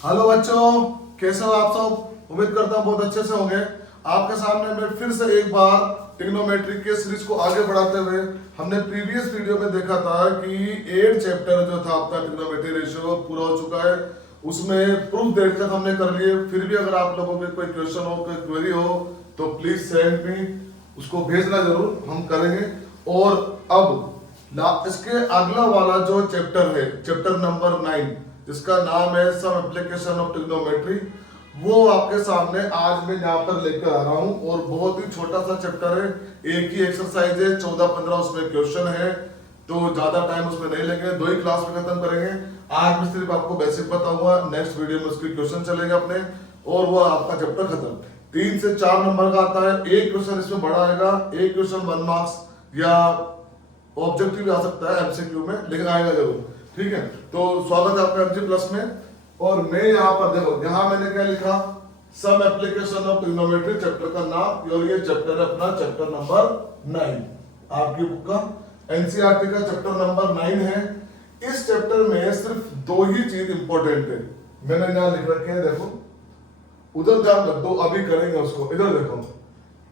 Hello बच्चों, कैसे हो आप सब। उम्मीद करता हूँ बहुत अच्छे से होंगे। आपके सामने मैं फिर से एक बार ट्रिग्नोमेट्री के सीरीज को आगे बढ़ाते हुए, हमने प्रीवियस वीडियो में देखा था कि 8 चैप्टर जो था आपका ट्रिग्नोमेट्री रेशियो पूरा हो चुका है। उसमें प्रूफ डेट तक हमने कर लिए। फिर भी अगर आप लोगों के कोई क्वेश्चन हो, कोई क्वेरी हो तो प्लीज सेंड मी, उसको भेजना जरूर, हम करेंगे। और अब इसके अगला वाला जो चैप्टर है, चैप्टर नंबर 9, जिसका नाम है सम एप्लीकेशन ऑफ ट्रिग्नोमेट्री, वो आपके सामने आज मैं यहाँ पर लेकर आ रहा हूँ। और बहुत ही छोटा सा चैप्टर है, एक ही एक्सरसाइज है, 14-15 उसमें क्वेश्चन है, तो ज्यादा टाइम उसमें नहीं लेंगे, 2 ही क्लास में खत्म करेंगे। आज मैं सिर्फ आपको बेसिक बताऊंगा, नेक्स्ट वीडियो में उसके क्वेश्चन चलेंगे अपने, और वो आपका चैप्टर खत्म। 3 से 4 नंबर का आता है, एक क्वेश्चन इसमें बड़ा आएगा, एक क्वेश्चन 1 मार्क्स या ऑब्जेक्टिव आ सकता है एमसीक्यू में, लेकिन आएगा जरूर। ठीक है, तो स्वागत है आपका एमजी प्लस में। और मैं यहाँ पर देखो, यहाँ मैंने क्या लिखा, some application of trigonometry, chapter का नाम, और ये चैप्टर है अपना चैप्टर नंबर 9, आपकी बुक का एनसीईआरटी का चैप्टर नंबर 9 है। इस चैप्टर में सिर्फ 2 ही चीज इंपॉर्टेंट है, मैंने यहाँ लिख रखे हैं, देखो उधर ध्यान रख दो, अभी करेंगे उसको। इधर देखो,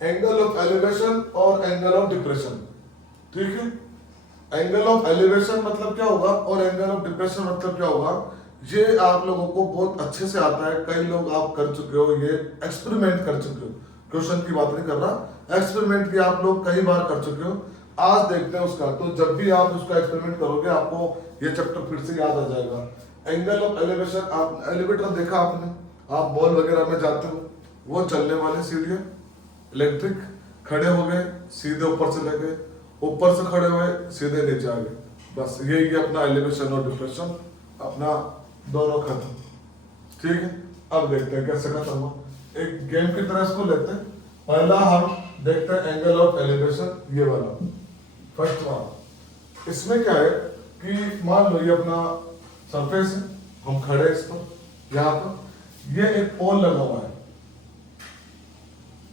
एंगल ऑफ एलिवेशन और एंगल ऑफ डिप्रेशन। ठीक है, एंगल ऑफ एलिवेशन मतलब क्या होगा और एंगल ऑफ डिप्रेशन मतलब क्या होगा, ये आप लोगों को बहुत अच्छे से आता है। कई लोग आप कर चुके हो, ये एक्सपेरिमेंट कर चुके हो, क्वेश्चन की बात नहीं कर रहा, एक्सपेरिमेंट भी आप लोग कई बार कर चुके हो। आज देखते हैं उसका। तो जब भी आप उसका एक्सपेरिमेंट करोगे, आपको ये चैप्टर फिर से याद आ जाएगा। एंगल ऑफ एलिवेशन, आप एलिवेटर देखा आपने, आप मॉल वगैरह में जाते हो, वो चलने वाले सीढ़ियां इलेक्ट्रिक, खड़े हो गए सीधे ऊपर से लगे, ऊपर से खड़े हुए सीधे नीचे आ गए, बस यही अपना एलिवेशन और डिप्रेशन, अपना दोनों खत्म। ठीक है, अब देखते हैं कैसे खत्म हुआ। एक गेम की तरह इसको लेते हैं। पहला हम देखते हैं एंगल ऑफ एलिवेशन, ये वाला फर्स्ट वाला। इसमें क्या है कि मान लो ये अपना सरफेस है, हम खड़े इस पर, यहाँ पर ये एक पोल लगा हुआ है।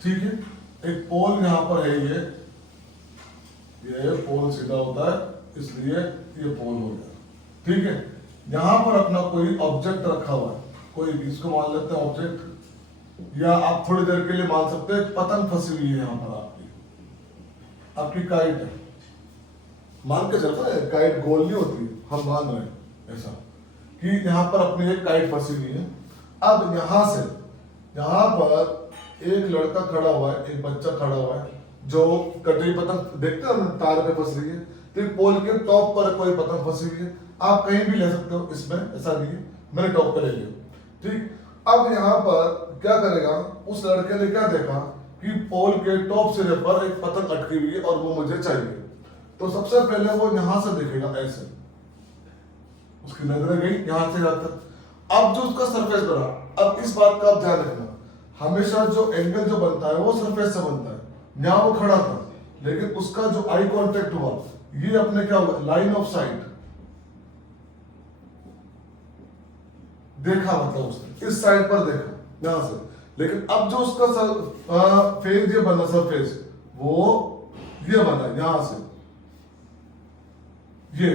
ठीक है, एक पोल यहाँ पर है, ये पोल सीधा होता है, इसलिए ये पोल हो गया। ठीक है, यहां पर अपना कोई ऑब्जेक्ट रखा हुआ है, कोई भी, इसको मान लेते हैं ऑब्जेक्ट, या आप थोड़ी देर के लिए मान सकते हैं पतंग फंसी हुई है यहाँ पर, आपकी काइट है, मान के चलता है, काइट गोल नहीं होती, हम मान रहे हैं ऐसा कि यहाँ पर अपनी एक काइट फंसी हुई है। अब यहां से यहाँ पर एक लड़का खड़ा हुआ है, एक बच्चा खड़ा हुआ है, जो कटी पतंग देखते हो तार पे फंस रही है, तो पोल के टॉप पर कोई पतंग फंसी हुई है, आप कहीं भी ले सकते हो, इसमें ऐसा नहीं है, मैंने टॉप पे ले लिया। ठीक, अब यहाँ पर क्या करेगा, उस लड़के ने क्या देखा कि पोल के टॉप सिरे पर एक पतंग अटकी हुई है और वो मुझे चाहिए। तो सबसे पहले वो यहां से देखेगा, ऐसे उसकी नजरें गई यहां से यहां तक। अब जो उसका सरफेस बना, अब इस बात का आप ध्यान रखना, हमेशा जो एंगल जो बनता है वो सरफेस से बनता है। यहाँ वो खड़ा था, लेकिन उसका जो आई कांटेक्ट हुआ, ये अपने क्या हुआ, लाइन ऑफ साइट देखा, मतलब उसने इस साइड पर देखा यहां से। लेकिन अब जो उसका फेस ये बना, सरफेस वो ये बना यहां से, ये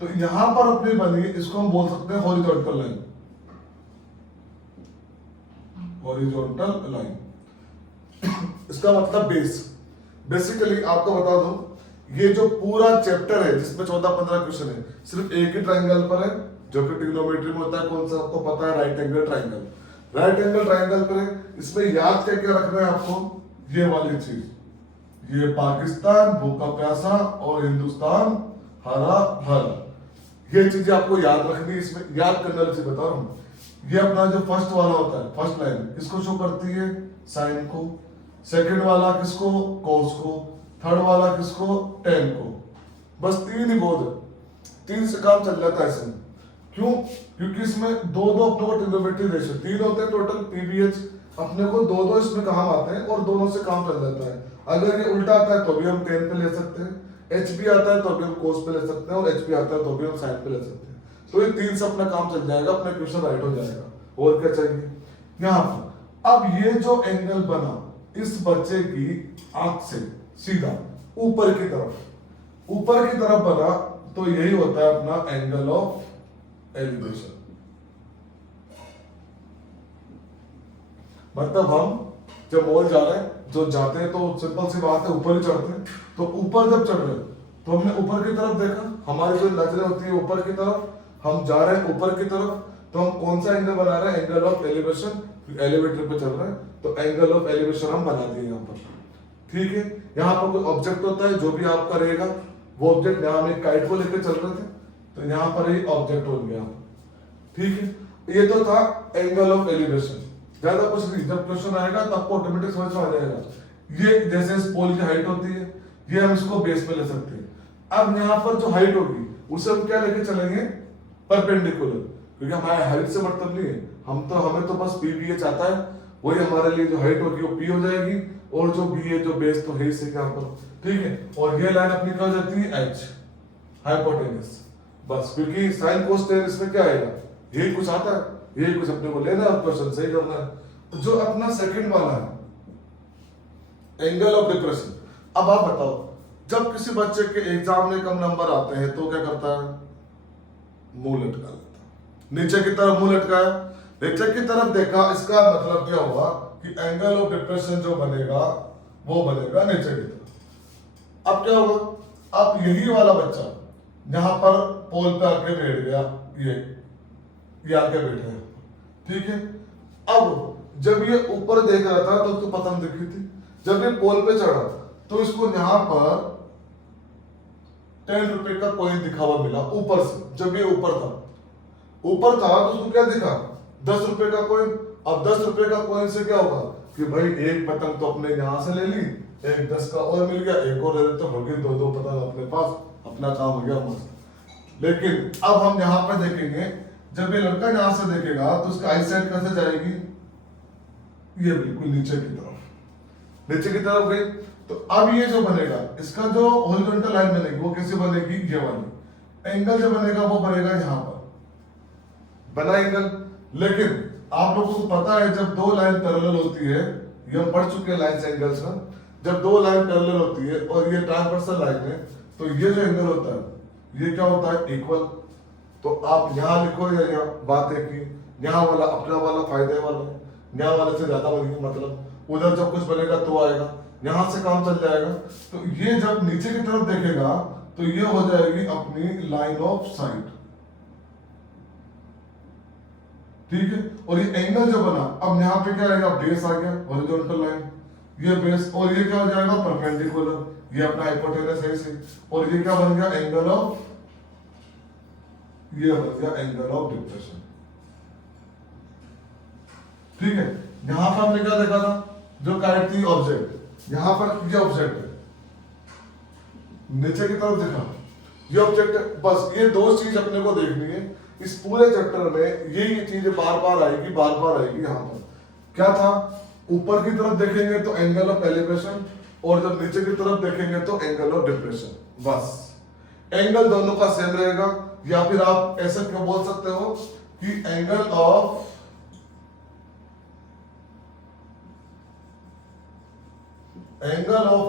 तो यहां पर अपनी बनी, इसको हम बोल सकते हैं हॉरिजॉन्टल लाइन, हॉरिजॉन्टल लाइन। इसका मतलब बेस। बेसिकली आपको बता दूं, ये जो पूरा चैप्टर है जिसमें 14-15 क्वेश्चन है, सिर्फ एक ही ट्राइंगल पर है, जो कि ट्रिग्नोमेट्री में होता है, कौन सा आपको पता है, right angle triangle. Right angle triangle पर है, इसमें याद क्या क्या रखना है आपको, ये वाली चीज, ये पाकिस्तान भूखा प्यासा और हिंदुस्तान हरा भरा, ये चीजें आपको याद रखनी है। इसमें याद करने वाली चीज बता रहा हूं, ये अपना जो फर्स्ट वाला होता है, फर्स्ट लाइन इसको शो करती है साइन को, सेकंड वाला किसको, कोस को, थर्ड वाला किसको, टेन को। बस 3 ही बोध है, 3 से काम चल जाता है इसमें। क्यों? क्योंकि इसमें 2-2 अपने को ट्रिग्नोमेट्री रेशियो 3 होते हैं टोटल, पीबीएच अपने को 2-2 इसमें काम आते हैं और दोनों से काम चल जाता है। अगर ये उल्टा आता है तो भी हम टेन पे ले सकते हैं, एच भी आता है तो भी हम कोस पे ले सकते हैं, और एच भी आता है तो भी हम साइन पे ले सकते हैं। तो ये 3 से अपना काम चल जाएगा, अपना क्वेश्चन राइट हो जाएगा। और क्या चाहिए यहाँ पर। अब ये जो एंगल बना इस बच्चे की आंख से सीधा ऊपर की तरफ बना, तो यही होता है अपना एंगल ऑफ एलिवेशन। मतलब हम जब मॉल जा रहे हैं, जो जाते हैं तो सिंपल सी बात है ऊपर ही चढ़ते हैं, तो ऊपर जब चढ़ रहे हैं तो हमने ऊपर की तरफ देखा, हमारी जो नजरें होती है ऊपर की तरफ, हम जा रहे हैं ऊपर की तरफ, तो हम कौन सा एंगल बना रहे हैं, एंगल ऑफ एलिवेशन, एलिवेटर पे चल रहे हैं तो एंगल ऑफ एलिवेशन हम बना दिए यहाँ पर। ठीक है, यहाँ पर कोई ऑब्जेक्ट होता है जो भी आपका रहेगा, वो ऑब्जेक्ट यहाँ हम एक काइट को लेकर चल रहे थे तो यहाँ पर ही ऑब्जेक्ट हो गया। ठीक है, ये तो था एंगल ऑफ एलिवेशन, ज्यादा कुछ नहीं। जब क्वेश्चन आएगा तो आपको ऑटोमेटिक समझ में आ जाएगा। ये जैसे इस पोल की हाइट होती है, ये हम इसको बेस पे ले सकते हैं। अब यहाँ पर जो हाइट होगी उसे हम क्या लेके चलेंगे, परपेंडिकुलर, क्योंकि हमारे हाइट से मतलब नहीं है, हमें तो बस पी बी एच आता है, वही हमारे लिए जो हाइट होगी वो पी हो जाएगी, और जो बी है जो बेस तो है इसे यहाँ पर। ठीक है, और ये लाइन अपनी क्या हो जाती है, एच, हाइपोटेनस, बस, क्योंकि साइन कोस टेन इसमें क्या आएगा, यही कुछ आता है, यही कुछ अपने को लेना है, क्वेश्चन सही करना है। जो अपना सेकंड वाला है एंगल ऑफ डिप्रेशन, अब आप बताओ जब किसी बच्चे के एग्जाम में कम नंबर आते हैं तो क्या करता है, मुंह लटका लेता है, नीचे की तरफ मुंह लटकाया, नीचे की तरफ देखा, इसका मतलब क्या हुआ कि एंगल ऑफ डिप्रेशन जो बनेगा वो बनेगा नीचे की तरफ। अब क्या होगा, अब यही वाला बच्चा यहां पर पोल पे आके बैठ गया, ये आके बैठे हैं, ठीक है। अब जब ये ऊपर देख रहा था तो उसको पतंग दिखी थी, जब ये पोल पे चढ़ा तो इसको यहां पर 10 रुपए का कॉइन दिखा हुआ मिला ऊपर से। जब ये ऊपर था तो उसको क्या दिखा, 10 रुपए का कॉइन। अब 10 रुपए का कॉइन से क्या होगा कि भाई एक पतंग तो अपने यहां से ले ली, एक 10 का और मिल गया, एक और ले तो हो गई, दो पतंग अपने पास, अपना काम हो गया मस्त। लेकिन अब हम यहां पर देखेंगे, जब ये लड़का यहां से देखेगा तो उसका आई साइड कैसे जाएगी, ये बिल्कुल नीचे की तरफ गई। तो अब ये जो बनेगा, इसका जो हॉरिजॉन्टल लाइन बनेगी वो कैसे बनेगी, ये वाली। एंगल जो बनेगा वो बनेगा यहां पर, बना एंगल। लेकिन आप लोगों को पता है जब दो लाइन पैरेलल होती है, ये हम पढ़ चुके हैं लाइंस एंगल्स में, जब दो लाइन पैरेलल होती है और ये ट्रांसवर्सल लाइन है तो ये जो एंगल होता है ये क्या होता है, इक्वल। तो आप यहाँ लिखो या यहाँ, बात है कि यहाँ वाला अपना वाला फायदे वाला है, यहाँ वाले से ज्यादा बनेगी, मतलब उधर जब कुछ बनेगा तो आएगा, यहां से काम चल जाएगा। तो ये जब नीचे की तरफ देखेगा तो ये हो जाएगी अपनी लाइन ऑफ साइट, ठीक है। और ये एंगल जो बना, अब यहाँ पे क्या आएगा, बेस आ गया, हॉरिजॉन्टल लाइन, ये बेस, और ये क्या हो जाएगा, परपेंडिकुलर, ये अपना हाइपोटेनस है इसे, और ये क्या बन गया, एंगल ऑफ, ये बन गया एंगल ऑफ डिप्रेशन, ठीक है। यहां पर हमने क्या देखा था, जो काइट थी ऑब्जेक्ट, यहां पर ये ऑब्जेक्ट है, नीचे की तरफ देखा ये ऑब्जेक्ट है, बस ये दो चीज अपने को देखनी है इस पूरे चैप्टर में। ये चीजें बार बार आएगी। यहां पर क्या था, ऊपर की तरफ देखेंगे तो एंगल ऑफ एलिवेशन, और जब नीचे की तरफ देखेंगे तो एंगल ऑफ डिप्रेशन। बस एंगल दोनों का सेम रहेगा, या फिर आप ऐसा क्यों बोल सकते हो कि angle of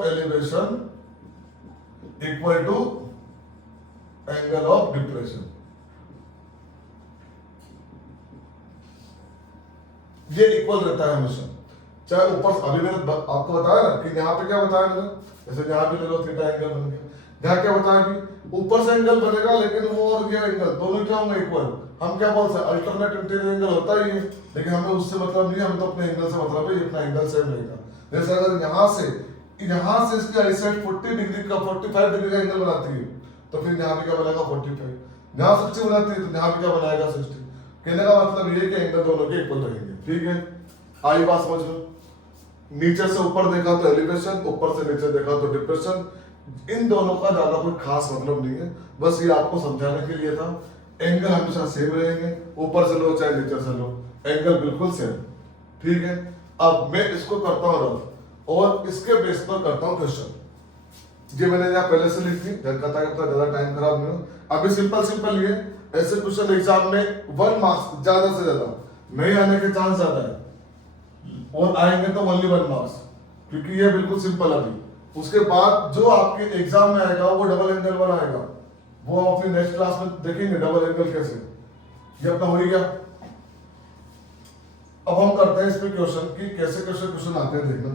elevation equal to angle of depression. ये इक्वल रहता है हमेशा, चाहे ऊपर। अभी मैंने आपको बताया ना कि यहाँ पे क्या बताया मैंने, जैसे यहाँ पे ले लो थीटा एंगल बन गया, यहाँ क्या बताया कि ऊपर से एंगल बनेगा लेकिन वो और ये एंगल दोनों क्या होंगे, इक्वल। हम क्या बोल सकते हैं, अल्टरनेट इंटीरियर एंगल होता ही है, लेकिन हमें उससे मतलब नहीं है, हमें तो अपने एंगल से मतलब है, अपना एंगल सेम रहेगा। जैसे अगर यहाँ से इसकी आई साइड 40 डिग्री का 45 डिग्री का एंगल बनाती है तो फिर यहाँ पे क्या बनेगा 45, यहाँ 60 बनाती है तो यहाँ पे क्या बनाएगा 60। कहने का मतलब ये कि एंगल दोनों के इक्वल रहेंगे, ठीक है। आई बात समझ लो, नीचे से ऊपर देखा तो एलिवेशन, ऊपर से नीचे देखा तो डिप्रेशन, इन दोनों का ज्यादा कोई खास मतलब नहीं है, बस ये आपको समझाने के लिए था। एंगल हमेशा सेम रहेंगे, ऊपर से लो चाहे नीचे से लो, एंगल बिल्कुल सेम, ठीक है। अब मैं इसको करता हूँ रफ, और इसके बेस पर करता हूँ क्वेश्चन। ये मैंने यहाँ पहले से लिख दी, ज्यादा टाइम खराब नहीं हो। अभी सिंपल ये ऐसे क्वेश्चन एग्जाम में 1 मार्क्स ज्यादा से ज्यादा नहीं आने के चांस ज्यादा है, और आएंगे तो ओनली 1 मार्क्स, क्योंकि ये बिल्कुल सिंपल अभी। उसके बाद जो आपके एग्जाम में आएगा वो डबल एंगल वाला आएगा, वो हम अपनी नेक्स्ट क्लास में देखेंगे डबल एंगल कैसे। ये अपना हो गया, अब हम करते हैं इस पे क्वेश्चन कि कैसे कैसे क्वेश्चन आते हैं देखना।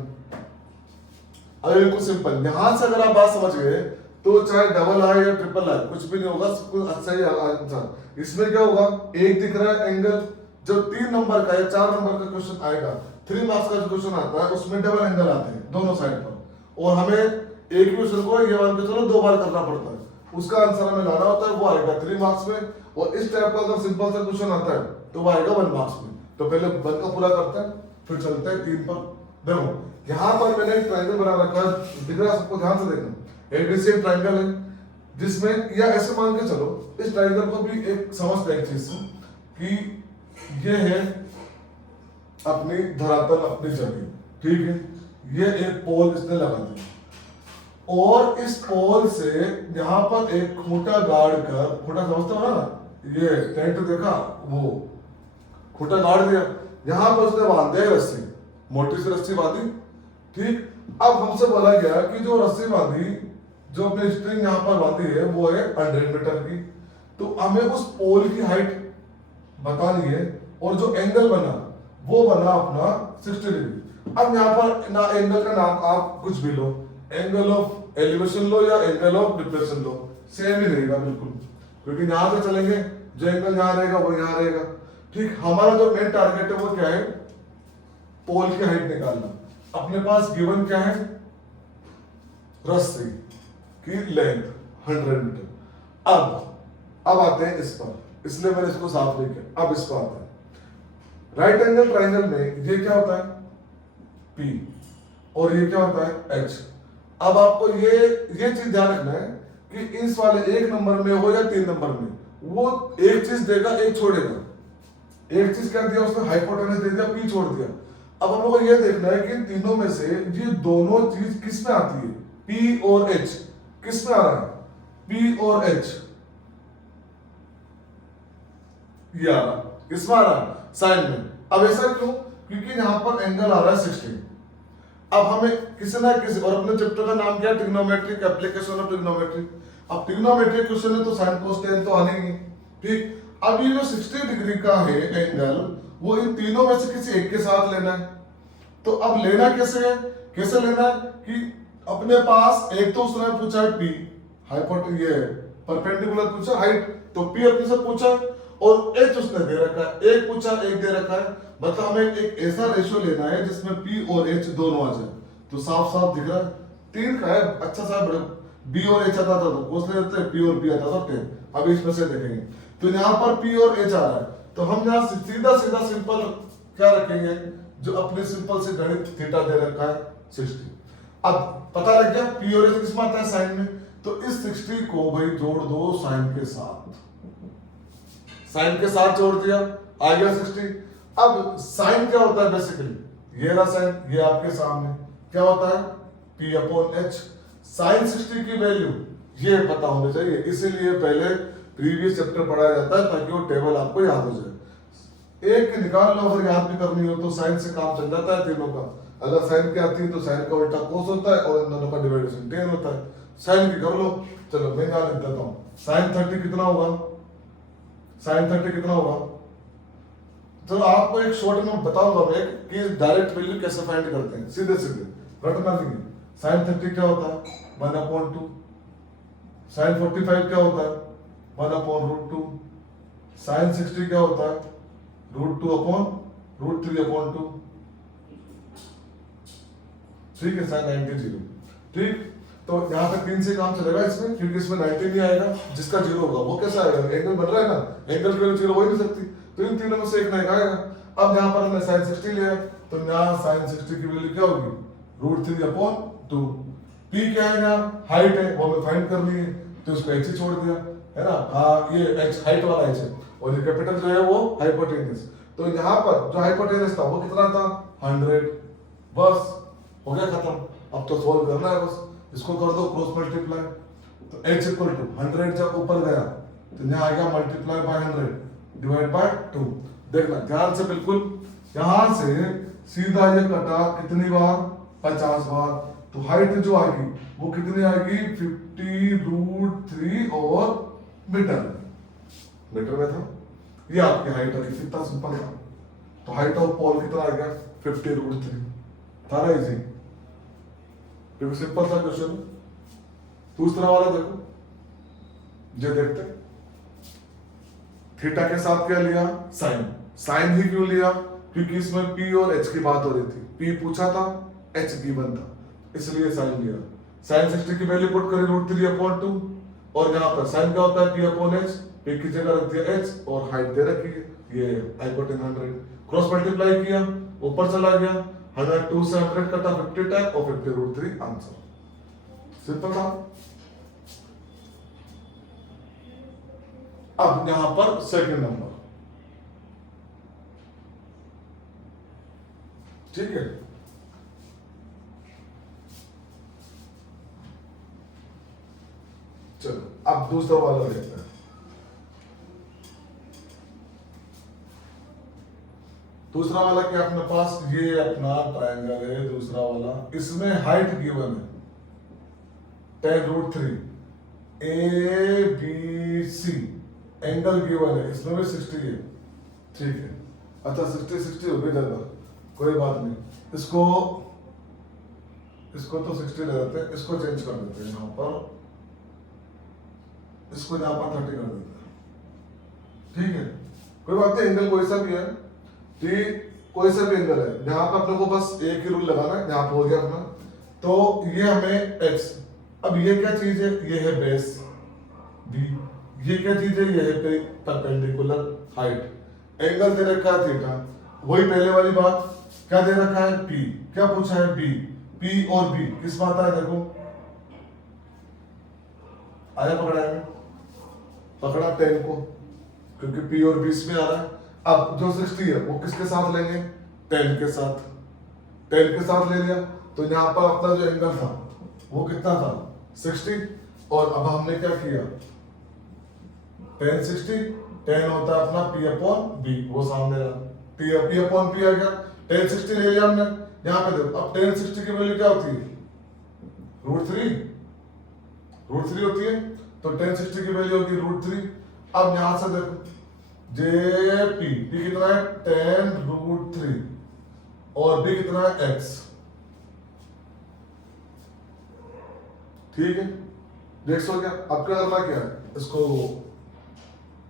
अरे बिल्कुल सिंपल, यहां से अगर आप बात समझ गए तो चाहे डबल आए या ट्रिपल आए कुछ भी नहीं होगा, कुछ अच्छा ही आंसर। इसमें क्या होगा, एक दिख रहा है एंगल, जो 3 नंबर का या 4 नंबर का क्वेश्चन आएगा, 3 मार्क्स का जो क्वेश्चन आता है उसमें डबल एंगल आते हैं दोनों साइड पर, और हमें एक क्वेश्चन को ये मान के चलो 2 बार करना पड़ता है, उसका आंसर हमें लाना होता है, वो आएगा 3 मार्क्स में। और इस टाइप का अगर सिंपल सा क्वेश्चन आता है तो वो आएगा 1 मार्क्स में। तो पहले 1 का पूरा करते हैं, फिर चलते हैं 3 पर। देखो यहाँ पर मैंने एक ट्रायंगल बना रखा है, दिख रहा है सबको, ध्यान से देखना। एबीसी ट्रायंगल है जिसमें, या ऐसे मान के चलो इस ट्रायंगल को भी एक समझते हैं एक चीज से कि ये है अपनी धरातल, अपनी जमीन, ठीक है। ये एक पोल इसने लगा दिया और इस पोल से यहाँ पर एक खूंटा गाड़ कर, खूंटा समझते हो ना, ये टेंट देखा, वो खूंटा गाड़ दिया, यहाँ पर उसने बांध दिया रस्सी, मोटी सी रस्सी बांधी, ठीक। अब हमसे बोला गया कि जो रस्सी बांधी, जो अपनी स्ट्रिंग यहाँ पर बांधी है वो है 100 मीटर की, तो हमें उस पोल की हाइट बतानी है, और जो एंगल बना वो बना अपना 60 डिग्री। अब यहाँ पर ना एंगल का नाम आप कुछ भी लो, एंगल ऑफ एलिवेशन लो या एंगल ऑफ डिप्रेशन लो, सेम ही रहेगा बिल्कुल, क्योंकि यहाँ से चलेंगे, जो एंगल यहाँ रहेगा वो यहाँ रहेगा, ठीक। हमारा जो मेन टारगेट है वो क्या है, पोल की हाइट निकालना। अपने पास गिवन क्या है, रस्सी की लेंथ 100 मीटर। अब आते हैं इस पर, इसलिए मैंने इसको साफ नहीं किया। अब इस पर आता है, राइट एंगल ट्रायंगल में ये क्या होता है, P, और ये क्या होता है, H। अब आपको ये चीज ध्यान रखना है कि इस वाले 1 नंबर में हो या 3 नंबर में, वो एक चीज देगा, एक छोड़ेगा। एक चीज क्या दिया उसने, हाइपोटेनस दे दिया, P छोड़ दिया। अब हम लोग को ये देखना है कि इन तीनों में से ये दोनों चीज किस में आती है, P और H किस में आ रहा है, P और H ये आ रहा है, किसमें आ रहा है, साइन में। अब ऐसा क्यों, क्योंकि यहाँ पर एंगल आ रहा है 60। अब हमें किसी ना किसी, और अपने चैप्टर का नाम क्या है, ट्रिग्नोमेट्रिक एप्लीकेशन ऑफ ट्रिग्नोमेट्री। अब ट्रिग्नोमेट्रिक क्वेश्चन है तो साइन कोस टेन तो आने ही, ठीक। अब ये जो 60 डिग्री का है एंगल, वो इन तीनों में से किसी एक के साथ लेना है। तो अब लेना कैसे है, कैसे लेना है कि अपने पास एक तो उसने पूछा है P, हाइपोटेनस ये परपेंडिकुलर पूछा, हाइट तो P अपने से पूछा, और H उसने दे रखा है, एक पूछा एक दे रखा है, मतलब हमें एक ऐसा रेशियो लेना है जिसमें P और H दोनों आ जाए। तो साफ साफ दिख रहा है 3 का है, अच्छा सा बड़े B और H आता था तो कोस ले लेते, P और B आता था 10। अब इसमें से देखेंगे तो यहाँ पर P और H आ रहा है, तो हम यहाँ सीधा सीधा सिंपल क्या रखेंगे, जो अपने सिंपल से गणित थीटा दे रखा है 60। अब पता लग गया P और H किसमें आता है, साइन में। तो इस 60 को भाई जोड़ दो साइन के साथ, साइन के साथ जोड़ दिया, आ गया 60। अब साइन क्या होता है बेसिकली, ये रहा साइन, ये आपके सामने क्या होता है, P अपॉन H। साइन 60 की वैल्यू ये पता होनी चाहिए, इसीलिए पहले प्रीवियस चैप्टर पढ़ाया जाता है ताकि वो टेबल आपको याद हो जाए। एक निकाल लो, अगर याद भी करनी हो तो साइन से काम चल जाता है तीनों का। अगर साइन की आती है तो साइन का उल्टा कोस होता है और इन दोनों का डिवाइडेशन टेन होता है। साइन की कर लो, चलो मैं यहाँ लिख देता हूँ। साइन 30 कितना होगा, साइन 30 कितना होगा, चलो आपको एक शॉर्ट में बताऊंगा मैं कि डायरेक्ट वैल्यू कैसे फाइंड करते हैं, सीधे सीधे रटना नहीं है। साइन 30 क्या होता है, 1/2। साइन 45 क्या होता है, 1/√2। साइन 60 क्या होता है, √2/√3/2। ठीक है, साइन 90 0। ठीक, तो यहाँ पे 3 से काम चलेगा इसमें, क्योंकि इसमें 90 नहीं आएगा, जिसका 0 होगा वो कैसा आएगा, एंगल बन रहा है ना, एंगल की वैल्यू 0 हो ही नहीं सकती, तो इन तीनों में से एक ना एक आएगा। अब यहाँ पर हमने साइन 60 लिया, तो यहाँ साइन 60 की वैल्यू क्या होगी, √3/2। P क्या है, यहाँ हाइट है, वो हमें फाइंड कर लिए, तो इसको h छोड़ दिया, है ना। हाँ, ये h हाइट वाला h है, और ये कैपिटल जो है वो हाइपोटेनस। तो यहाँ पर जो हाइपोटेनस था वो कितना था, 100। बस हो गया खत्म, अब तो सोल्व करना है बस। इसको कर दो क्रॉस मल्टीप्लाई, तो h इक्वल टू 100 जब ऊपर गया तो यहाँ आ गया मल्टीप्लाई बाय 100 डिवाइड बाय 2। देखना ध्यान से बिल्कुल, यहाँ से सीधा ये कटा कितनी बार, 50 बार। तो हाइट जो आएगी वो कितनी आएगी, 50√3 और मीटर में था। ये आपकी हाइट आएगी, कितना सिंपल था। तो हाइट ऑफ पोल कितना आ गया 50√3। था ना इजी, क्योंकि सिंपल था क्वेश्चन। दूसरा वाला देखो, ये देखते थीटा के साथ क्या लिया साइन। साइन ही क्यों लिया, क्योंकि इसमें पी और एच की बात हो रही थी। पी पूछा था, एच गिवन था, इसलिए साइन लिया। साइन 60 की वैल्यू पुट करी √3/2, और यहाँ पर साइन क्या होता है p/h, p की जगह रख दिया h और हाइट दे रखी है ये हाइपोटेन्यूज 100। क्रॉस मल्टीप्लाई किया, ऊपर चला गया, 102 से 100 कटा 50 टैक और 50√3 आंसर। सिंपल था। अब यहां पर सेकंड नंबर, ठीक है। चलो अब दूसरा वाला देखते हैं। दूसरा वाला क्या अपने पास, ये अपना ट्रायंगल है दूसरा वाला, इसमें हाइट गिवन है 10√3, A B C, angle given है, इसमें भी 60 है, ठीक है। अच्छा 60 हो गई ज्यादा, कोई बात नहीं, इसको तो 60 ले देते हैं, इसको चेंज कर देते हैं यहाँ पर, इसको यहाँ पर 30 कर देते हैं, ठीक है। कोई बात नहीं, एंगल कोई सा भी है, ठीक, कोई सा भी एंगल है। यहाँ पर अपने को बस एक ही रूल लगाना है, यहाँ पर हो गया अपना। तो ये हमें x, अब ये क्या चीज है, ये है बेस b, ये क्या चीज है, ये है परपेंडिकुलर हाइट। एंगल दे रखा है थीटा, वही पहले वाली बात, क्या दे रखा है p, क्या पूछा है b, p और b किस में आता है, देखो आया पकड़ा है, पकड़ा 10 को, क्योंकि p और b इसमें आ रहा है। अब जो 60 है वो किसके साथ लेंगे, 10 के साथ, 10 के साथ ले लिया, तो यहाँ पर अपना जो एंगल था वो कितना था 60, और अब हमने क्या किया 10 60, 10 होता है अपना p/b, वो सामने रहा, p/p आ गया, 10 60 ले लिया हमने। यहाँ पे देखो, अब 10 60 की वैल्यू क्या होती है, √3 होती है, तो 10 60 की वैल्यू होगी √3। अब यहां से देखो p कितना है 10√3 और b कितना है x, ठीक है। देख सो क्या, अब क्या करना, क्या है, इसको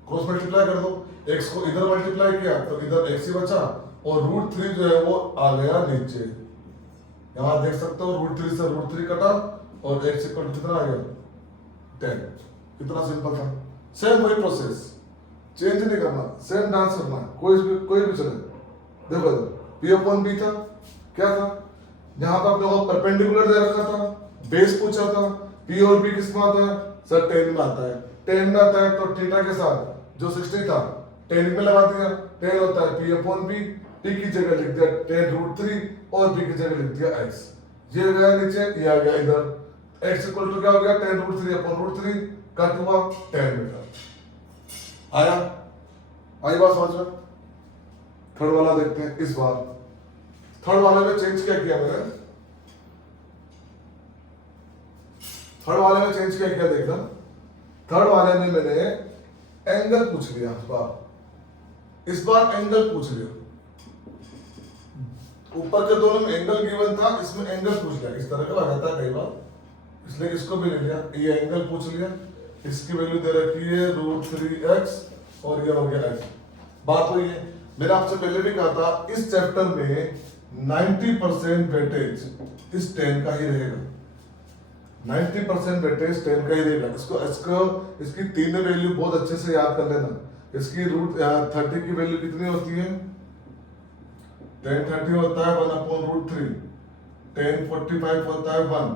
क्रॉस मल्टीप्लाई कर दो, x को इधर मल्टीप्लाई किया तो इधर x ही बचा, और √3 जो है वो आ गया नीचे। यहां देख सकते हो √3 से √3 कटा और x इक्वल कितना आ गया 10। कितना सिंपल था, सेम वही प्रोसेस, चेंज नहीं करना, सेम डांस करना, कोई भी चले। देखो p/b था, क्या था, यहाँ पर अपने को परपेंडिकुलर दे रखा था, बेस पूछा था, p और b किस में आता है सर 10 में आता है, 10 में आता है तो थीटा के साथ जो 60 था 10 में लगा दिया, 10 होता है p/b, t की जगह लिख दिया 10√3 और b की जगह लिख दिया x, ये गया नीचे, ये आ गया इधर, x इक्वल टू क्या हो गया 10√3/√3 कट हुआ 10 मीटर। आया, आई बात समझ में। थर्ड वाला देखते हैं इस बार। थर्ड वाले में चेंज क्या किया मैंने, थर्ड वाले में चेंज क्या किया देखना। थर्ड वाले में मैंने एंगल पूछ लिया, इस बार एंगल पूछ लिया, ऊपर के दोनों में एंगल गिवन था, इसमें एंगल पूछ लिया, इस तरह का आ जाता है कई बार, इसलिए इसको भी ले लिया, ये एंगल पूछ लिया, इसकी वैल्यू दे रखी है √3x और ये हो गया x। बात हुई है, मैंने आपसे पहले भी कहा था इस चैप्टर में 90% वेटेज इस 10 का ही रहेगा, 90% वेटेज 10 का ही रहेगा। इसकी तीनों वैल्यू बहुत अच्छे से याद कर लेना। इसकी √30 की वैल्यू कितनी होती है, 1030 होता है 1/√3, 1045 होता है 1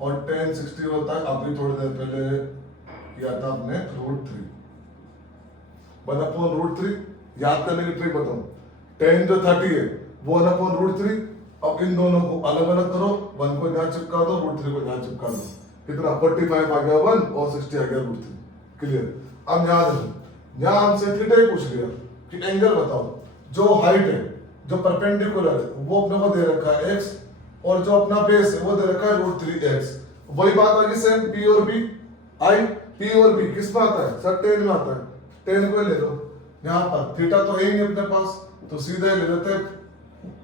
और 1060 होता है, अभी थोड़ी देर पहले किया था आपने √3, 1/√3 याद करने की ट्रिक बताऊं, 10 जो 30 है वो 1/√3, अब इन दोनों को अलग अलग करो, 1 को यहाँ चिपका दो, √3 को यहाँ चिपका दो, कितना 45 आ गया 1 और 60 आ गया √3, क्लियर। अब याद रखो, यहाँ हमसे थीटा ही पूछ लिया कि एंगल बताओ, जो हाइट है जो परपेंडिकुलर है वो अपने को दे रखा है x, और जो अपना बेस है वो दे रखा है √3x। वही बात आ गई सेम, p और b, आई p और b किस में आता है सर 10 में आता है, 10 को ले लो, यहाँ पर थीटा तो है ही नहीं अपने पास, तो सीधे ले लेते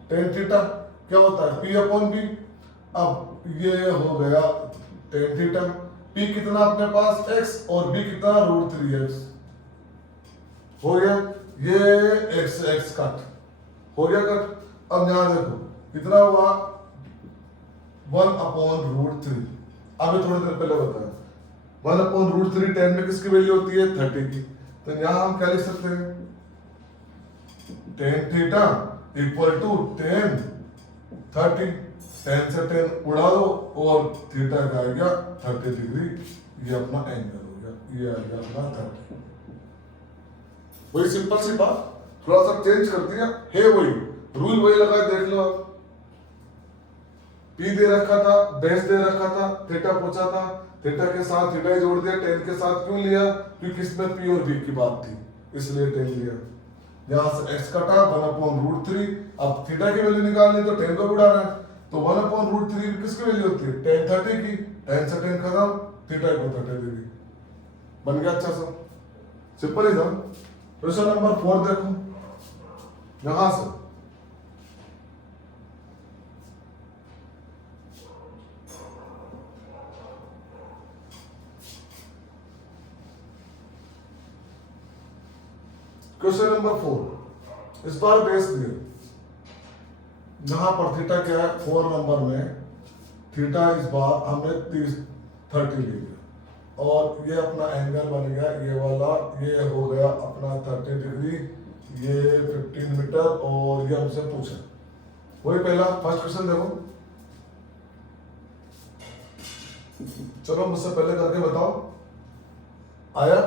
टेन थीटा, क्या होता है P अपॉन B। अब ये हो गया टेन थीटा, P कितना अपने पास x और B कितना √3x हो गया, ये x कट हो गया कट। अब यहां देखो कितना हुआ 1/√3। अभी थोड़ी देर पहले बताया 1/√3 10 में किसकी वैल्यू होती है 30 की। तो यहां हम क्या लिख सकते हैं tan theta equal to tan 30, 10 से 10 उड़ा दो और थीटा का आ गया 30 डिग्री, ये अपना एंगल हो गया, ये आ गया अपना 30। वही सिंपल सी बात, थोड़ा सा चेंज कर दिया है, वही रूल वही लगा, देख लो आप। P दे रखा था, बेस दे रखा था, थीटा पूछा था, थीटा के साथ थीटा ही जोड़ दिया, टेन के साथ क्यों लिया, क्योंकि इसमें P और B की बात थी इसलिए टेन लिया। यहां से x कटा 1/√3। अब थीटा की वैल्यू निकालनी तो टेन को उड़ाना है, तो 1/√3 किसकी वैल्यू होती है tan 30 की, tan से tan खत्म, थीटा को 30 डिग्री बन गया। अच्छा सा सिंपल ही था। क्वेश्चन नंबर 4 देखो, यहां से क्वेश्चन नंबर 4, इस बार बेस दिए, यहां पर थीटा क्या है 4 नंबर में, थीटा इस बार हमने 30 ले लिया और ये अपना एंगल बन गया ये वाला, ये हो गया अपना 30 डिग्री, ये 15 मीटर और ये हमसे पूछा। वही पहला फर्स्ट क्वेश्चन देखो, चलो मुझसे पहले करके बताओ आया।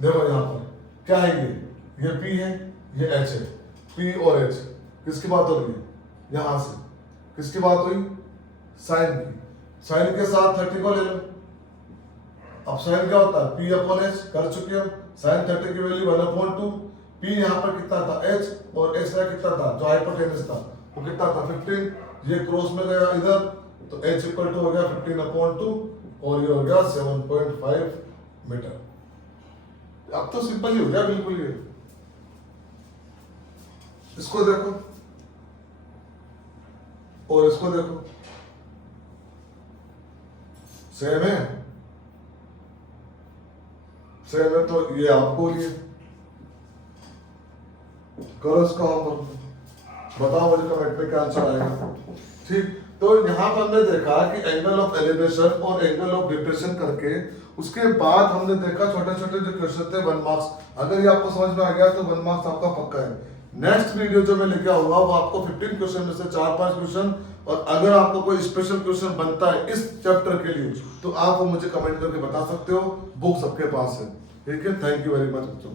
देखो यहां पर क्या है, ये P है, ये H है, P और H किसकी बात हो रही है, यहां से किसकी बात हुई साइन की, साइन के साथ 30 को ले लो। अब साइन क्या होता है P अपॉन H, कर चुके हम, साइन 30 की वैल्यू 1/2, P यहाँ पर कितना था H और H का कितना था जो हाइपोटेनस था वो कितना था 15, ये क्रॉस में गया इधर तो H इक्वल टू हो गया 15/2 और ये हो गया 7.5 मीटर। अब तो सिंपल ही हो गया बिल्कुल ये। इसको देखो और इसको देखो, सेम है, सेम है, तो ये आपको लिए करो इसका होमवर्क, बताओ मुझे कमेंट में क्या आंसर आएगा। ठीक, तो यहां पर हमने देखा कि एंगल ऑफ एलिवेशन और एंगल ऑफ डिप्रेशन करके उसके बाद हमने देखा छोटे छोटे जो क्वेश्चन थे 1 मार्क्स। अगर ये आपको समझ में आ गया तो 1 मार्क्स आपका पक्का है। नेक्स्ट वीडियो जो मैं लेके आऊंगा वो आपको 15 क्वेश्चन में से 4-5 क्वेश्चन, और अगर आपको कोई स्पेशल क्वेश्चन बनता है इस चैप्टर के लिए तो आप वो मुझे कमेंट करके बता सकते हो, बुक सबके पास है। ठीक है, थैंक यू वेरी मच बच्चों।